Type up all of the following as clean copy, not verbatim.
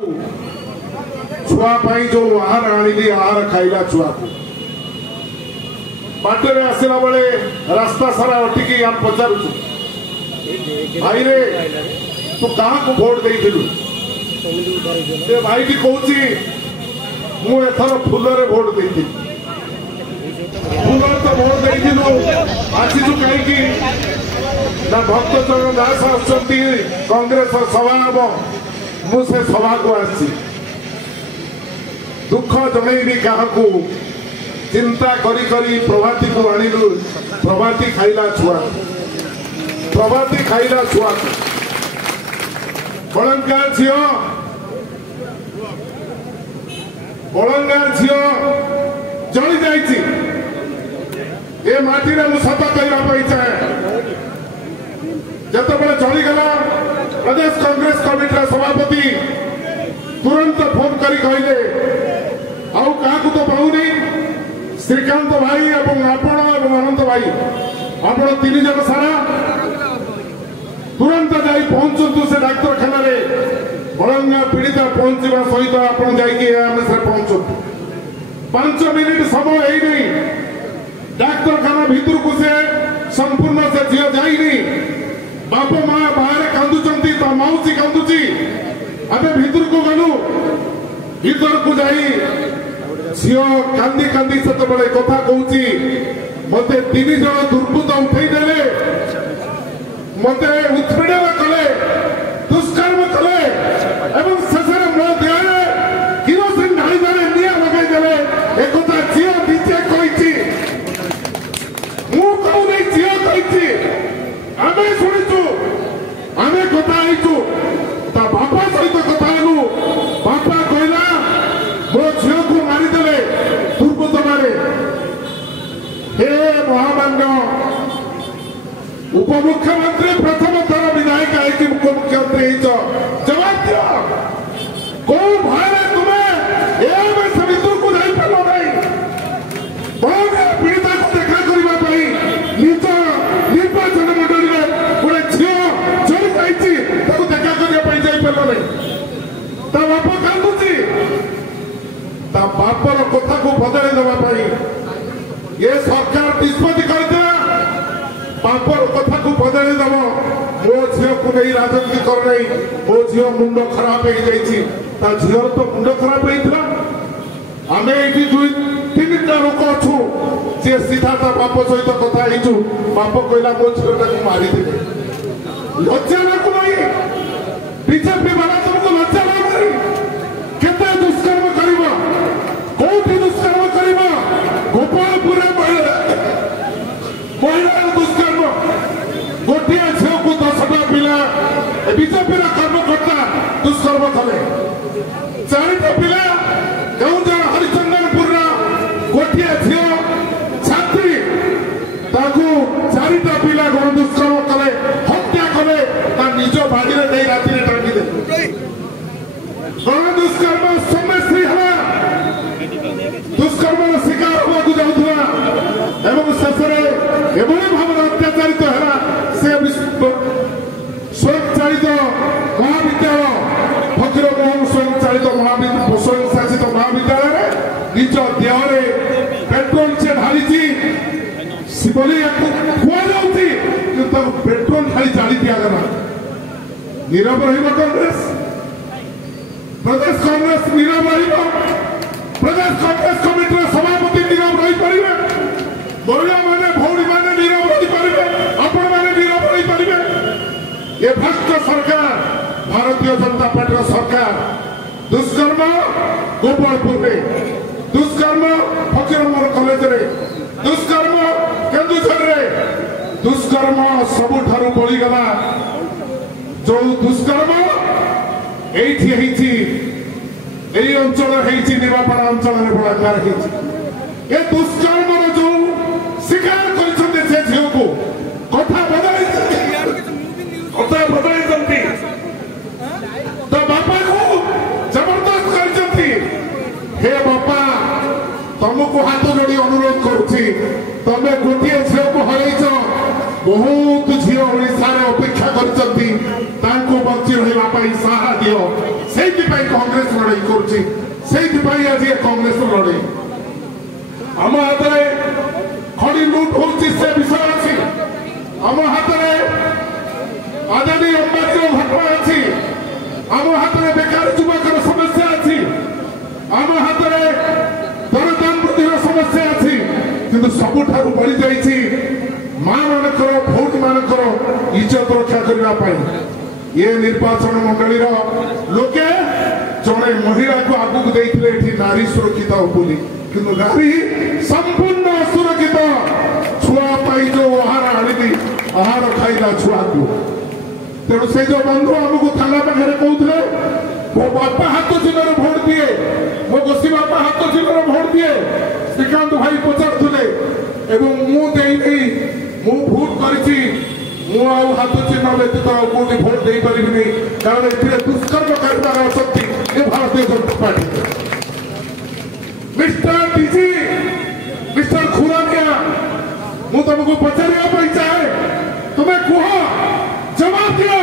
छुआ जो आहार आनिली आहार खाइला छुआ को बाटर आसला बेले रास्ता सारा अटिकी आम पचारू भाई रे तू कहाँ को भोट देइथिलु से भाई टी कहूची मु एथर फुलरे भोट देइथि फुलर तो भोट देइथिलु आसीजु काई की ना भक्त चरण दास आछंती कांग्रेस सभा हबो मु से सभा को आसी दुख जमेबी क्या चिंता करी करी प्रभाती को आणिलु प्रभाती खाइला छुआ बलंगा झील जली जाइए ए माटी रे सत कहवाई चाहे जिते बड़े जलीगला प्रदेश कांग्रेस कमिटी सभापति तुरंत फोन करी कहले आउ क्या तो पाऊनी श्रीकांत भाई एवं आपण एवं अनंत भाई आपण तीन जन सारा तुरंत जाई पहुंचु से डाक्तरखाना रे बलंगा पीड़िता पहुंचवा सहित आपण जाई पहुंचु 5 मिनिट समय है नहीं डाक्तरखाना भीतर को से संपूर्ण से झील जाइनी बाप माँ बाहर कांदुचंती तो मौसी कांदुची अबे भीतर को गलु भीतर को जाई झील कांदी कांदी सत बड़े कथा कहूची मते 3 जन दुर्बृत्त उठे देले मते उत्पीड़न कले दुष्कर्म कले एवं शेषे मो देह किरोसिन ढाई देले निया लगे देले एक कथा झील निजे कहिची मु कहू नहीं झील कहिची आमे सुनिचु आमे कथा आइचु ता बापा सहित कथा हेलु बापा कहला मो झील को मारिदेले दुर्बृत्त मारे हे महामान्य उपमुख्यमंत्री प्रथम थर विधायक आई उपमुख्यमंत्री जवाब दियो कौन भाई तुम्हें से भीतर को जाई पारो नहीं पीड़िता को देखा करने निज निर्वाचन मंडली में गोटे झील चली जाइए देखा करने जापार नहीं बाप कांदुची बापर कथा को बदल देवाई ये सरकार निष्पत्ति करथिला बापर कथा को बदल दब मो झील को नहीं राजनीति कर नहीं मो झील मुंड खराब हो झील तो मुंड खराब होता आम ये 2-3टा लोक अच्छु सी सीधा ता बाप सहित कथा हो बाप कहला मो झीलटा को मारिदे लज्जा लागू नहीं बीजेपी वाला तुमको लज्जा लागू केते दुष्कर्म करिबो कोठी दुष्कर्म करिबो गोपालपुर महिला दुष्कर्म गोटे झील को 10टा पिला बीजेपी कर्मकर्ता दुष्कर्म कले 4टा पिला केउंझर हरिचंदनपुर गोटे झील छात्री 4टा पिला गण दुष्कर्म कले हत्या कले निज बाड़ी में नहीं राति टांगी दे गण दुष्कर्म समश्री है दुष्कर्म शिकार होगा जाऊला एवं शेषे एभली भाव अत्याचारित है से स्वयंचालित महाविद्यालय फकीर मोहन स्वयंचालित स्वयंशासित महाविद्यालय निज देहरे पेट्रोल से ढाली बोली खुआई पेट्रोल ढाली जाली दिगला नीरव कांग्रेस प्रदेश कांग्रेस नीरव प्रदेश कांग्रेस कमिटी सभापति नीरव रही पारे महिला माने भौणी माने नीरव रही पारे आपण माने नीरव रही पारे ये भ्रष्ट सरकार भारतीय जनता पार्टी सरकार दुष्कर्म गोपालपुर में दुष्कर्म फकीरमोहन कॉलेज रे दुष्कर्म केन्दुझर रे दुष्कर्म सबुठारु बळीगला जो दुष्कर्म एठी हेची एई अंचल हेची निवापाड़ा अंचल रे बलात्कार हेची ए दुष्कर्म जो शिकार करछन्ते से झील को कथा बदलाई तो बापा को जबरदस्त करछन्ती हे बापा तुमको हाथ जोड़ी अनुरोध करुछि तमे गोटे झील को हरैछ बहुत झील ओडार अपेक्षा करती बची रही साहा दियो से कांग्रेस लड़ाई कर आज ये कांग्रेस लड़ाई आम हाथ में खड़ी लुट हो विषय अच्छी आम हाथ में आदानी अंबानी घटना अच्छी आम हाथ में बेकार युवकर समस्या अच्छी आम हाथ में दरदाम वृद्धि समस्या अच्छी किंतु सबुठारु बढ़ी जाइए मां मानकर भौणी मानकर इज्जत रक्षा करने ये निर्वाचन मंडली लोके जड़े महिला को आगू देते नारी सुरक्षित बोली किंतु नारी संपूर्ण असुरक्षित छुआ जो आहार आनी आहार खाइला छुआ को तेणु से जो बंधु आमको थाना पाखे कहते मो बापा हाथ चिन्ह भोट दिए मो गोसी बापा हाथ चिन्ह भोट दिए श्रीकांत भाई पचारुले मु भूल करी हाथ चिन्ह व्यतीत कौटी भोट दे पारि कारण ए दुष्कर्म कर शक्ति ये Bharatiya Janata party mister DG mister Khurania मु तुमको पचार चाहे तुम्हें कह जवाब दिया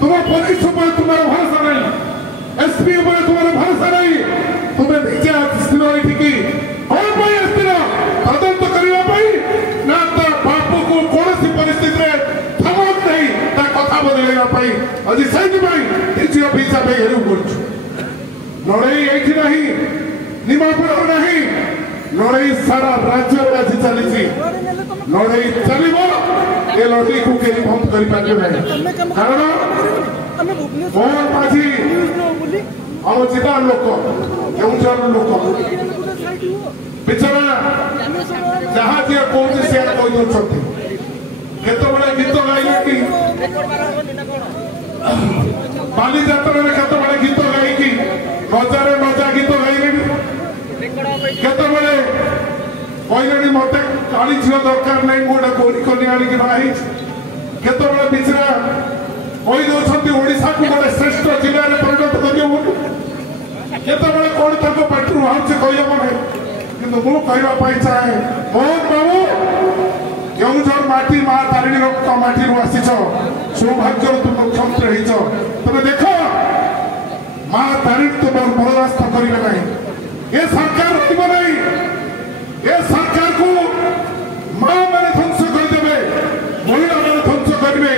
तुम पुलिस पर तुम्हारा भरोसा नहीं एसपी पर तुम्हारा भरोसा नहीं तुम्हें निजे आसिल कि कौन पर आसिल तदंत करने ना तो बाप को कौन परिस्थिति में धमक नहीं कथा बदलवाई आज से डीजी ऑफिस हेरू कर लड़ाई ये नहीं निमापुर नहीं लड़ाई सारा राज्य में आज चली लड़ाई चलो ये लड़ाई को कहीं बंद कर कारण मोहन माझी आम जिला लोक केउझर लोक बेचारा जहाँ जी कौन से केतबे गीत गाई बाली जात्रा केतबे गीत गाई नजारे नजा गीत गाइले केतबे कहले मत काली झील दरकार नहीं गोटे गोरी कन्या आनिक बाई केतबे बिचरा कहीदे ओडिशा को गोटे श्रेष्ठ जिले में परिणत करते कौन तक पार्टी बाहर कहब नहीं कि मु कहवाई चाहे मोहन बाबू केउझर माटी माँ तारिणी माटी आसीच सौभाग्य तुम मुख्यमंत्री तुम देख माँ तारिणी तुम बर्दास्त करेंगे नहीं ये सरकार रही नहीं ये सरकार को माँ मैंने ध्वंस करदे महिला मैंने ध्वंस करेंगे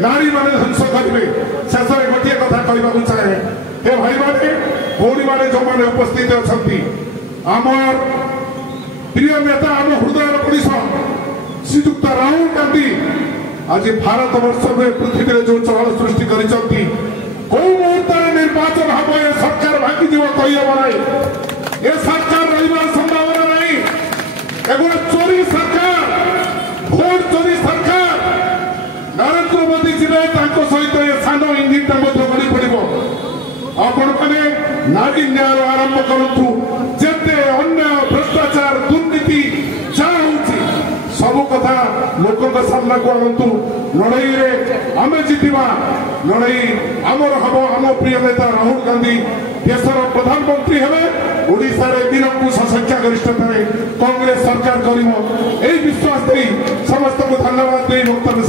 नारी मैंने ध्वंस करेंगे शेष में गोटे कथा कहवाक चाहे हे भाई मैंने भौणी मैंने जो मैंने उपस्थित अच्छा आमर प्रिय नेता आम हृदय पुलिस श्रीजुक्त राहुल गांधी आज भारत वर्ष में पृथ्वी में जो चहल सृष्टि कर मुहूर्त निर्वाचन हम ये सरकार भांगी कहब नहीं ये सरकार रही संभावना नहीं एगोटे चोरी सरकार भोट चोरी सरकार नरेंद्र मोदी जी सहित ये सान इंगिटा गड़ी पड़ो आपण मैंने नारी न्याय आरंभ करूँ जिते अन्याय भ्रष्टाचार दुर्नीति जहाँ हो सब कथा लोक सामना को आनतु लड़ाई आम जीतवा लड़ाई आमर हम आम प्रिय नेता राहुल गांधी देशर प्रधानमंत्री हेबे ओडिशा रे निरंकुश संख्या गरिष्ठता कांग्रेस सरकार कर विश्वास दे समस्त को धन्यवाद दे वक्तव्य